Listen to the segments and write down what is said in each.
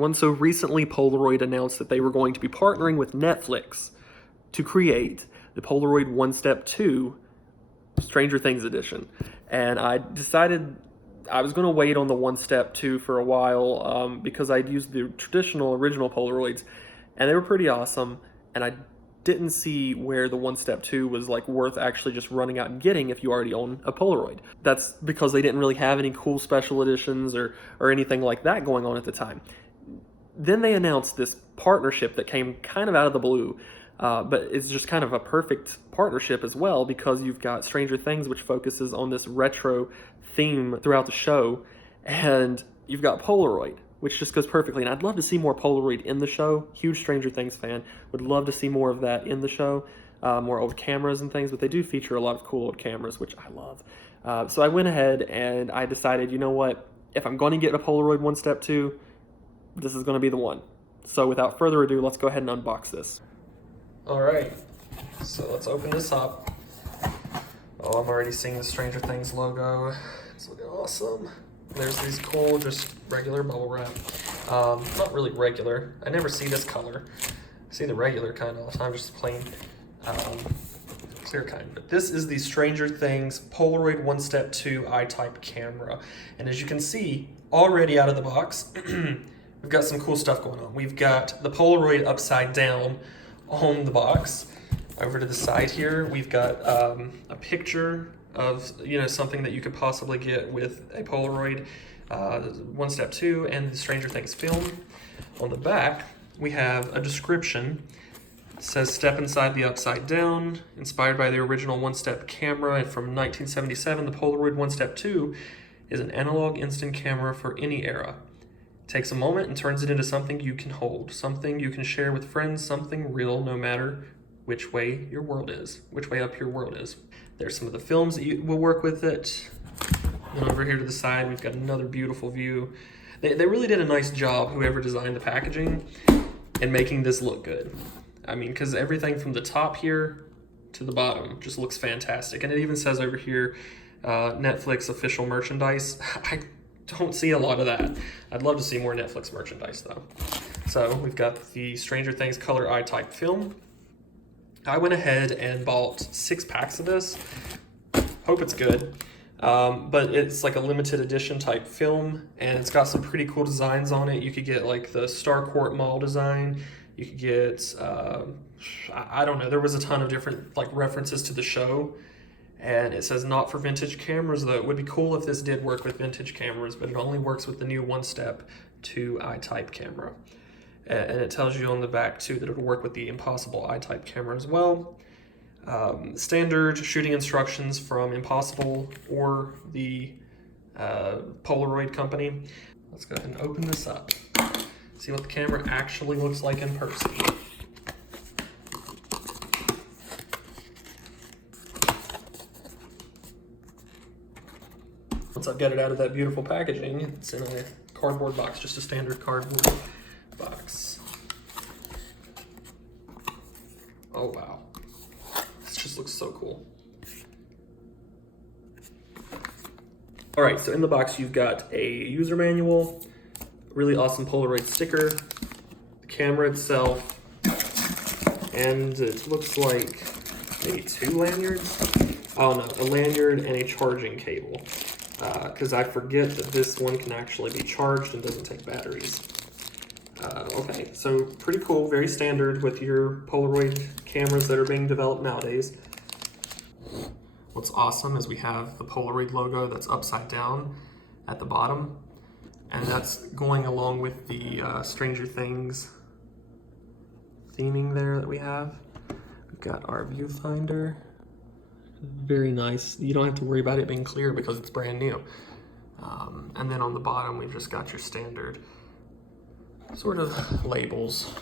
everyone. So recently Polaroid announced that they were going to be partnering with Netflix to create the Polaroid OneStep 2 Stranger Things edition. And I decided I was going to wait on the OneStep 2 for a while because I'd used the traditional original Polaroids and they were pretty awesome, and I didn't see where the OneStep 2 was like worth actually just running out and getting if you already own a Polaroid. That's because they didn't really have any cool special editions or anything like that going on at the time. Then they announced this partnership that came kind of out of the blue, but it's just kind of a perfect partnership as well, because you've got Stranger Things, which focuses on this retro theme throughout the show, and you've got Polaroid, which just goes perfectly. And I'd love to see more Polaroid in the show. Huge Stranger Things fan. Would love to see more of that in the show, more old cameras and things, but they do feature a lot of cool old cameras, which I love. So I went ahead and I decided, you know what, if I'm going to get a Polaroid OneStep 2, this is going to be the one. So without further ado, let's go ahead and unbox this. All right, so let's open this up. Oh, I'm already seeing the Stranger Things logo. It's looking awesome. There's these cool, just regular bubble wrap. Not really regular. I never see this color. I see the regular kind all the time, just plain clear kind. But this is the Stranger Things Polaroid OneStep 2 I-type camera. And as you can see, already out of the box, we've got some cool stuff going on. We've got the Polaroid upside down on the box. Over to the side here, we've got a picture of, you know, something that you could possibly get with a Polaroid OneStep 2 and the Stranger Things film. On the back, we have a description. It says, "Step inside the upside down, inspired by the original OneStep camera and from 1977, the Polaroid OneStep 2 is an analog instant camera for any era. It takes a moment and turns it into something you can hold, something you can share with friends, something real no matter which way your world is, which way up your world is." There's some of the films that will work with it. And over here to the side, we've got another beautiful view. They really did a nice job, whoever designed the packaging, in making this look good. I mean, because everything from the top here to the bottom just looks fantastic. And it even says over here, Netflix official merchandise. I don't see a lot of that. I'd love to see more Netflix merchandise though. So we've got the Stranger Things color I-type film. I went ahead and bought 6 packs of this. Hope it's good. But it's like a limited edition type film, and it's got some pretty cool designs on it. You could get like the Starcourt Mall design. You could get, I don't know, there was a ton of different like references to the show. And it says not for vintage cameras though. It would be cool if this did work with vintage cameras, but it only works with the new OneStep 2 I-type camera. And it tells you on the back too that it'll work with the Impossible I-type camera as well. Standard shooting instructions from Impossible or the Polaroid company. Let's go ahead and open this up. See what the camera actually looks like in person. Once I've got it out of that beautiful packaging, it's in a cardboard box, just a standard cardboard box. Oh wow, this just looks so cool. All right, so in the box you've got a user manual, really awesome Polaroid sticker, the camera itself, and it looks like maybe 2 lanyards. Oh no, a lanyard and a charging cable, because I forget that this one can actually be charged and doesn't take batteries. Okay, so pretty cool, very standard with your Polaroid cameras that are being developed nowadays. What's awesome is we have the Polaroid logo that's upside down at the bottom, and that's going along with the Stranger Things theming there that we have. We've got our viewfinder, very nice. You don't have to worry about it being clear because it's brand new. And then on the bottom, we've just got your standard sort of labels.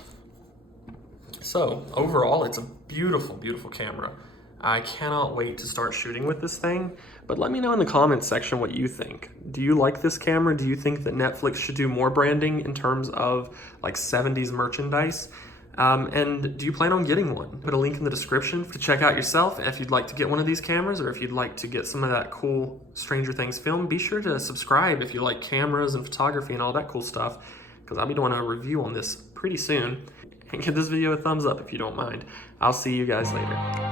So overall, it's a beautiful, beautiful camera. I cannot wait to start shooting with this thing, but let me know in the comments section what you think. Do you like this camera? Do you think that Netflix should do more branding in terms of like 70s merchandise? And do you plan on getting one? Put a link in the description to check out yourself if you'd like to get one of these cameras, or if you'd like to get some of that cool Stranger Things film. Be sure to subscribe if you like cameras and photography and all that cool stuff, because I'll be doing a review on this pretty soon. And give this video a thumbs up if you don't mind. I'll see you guys later.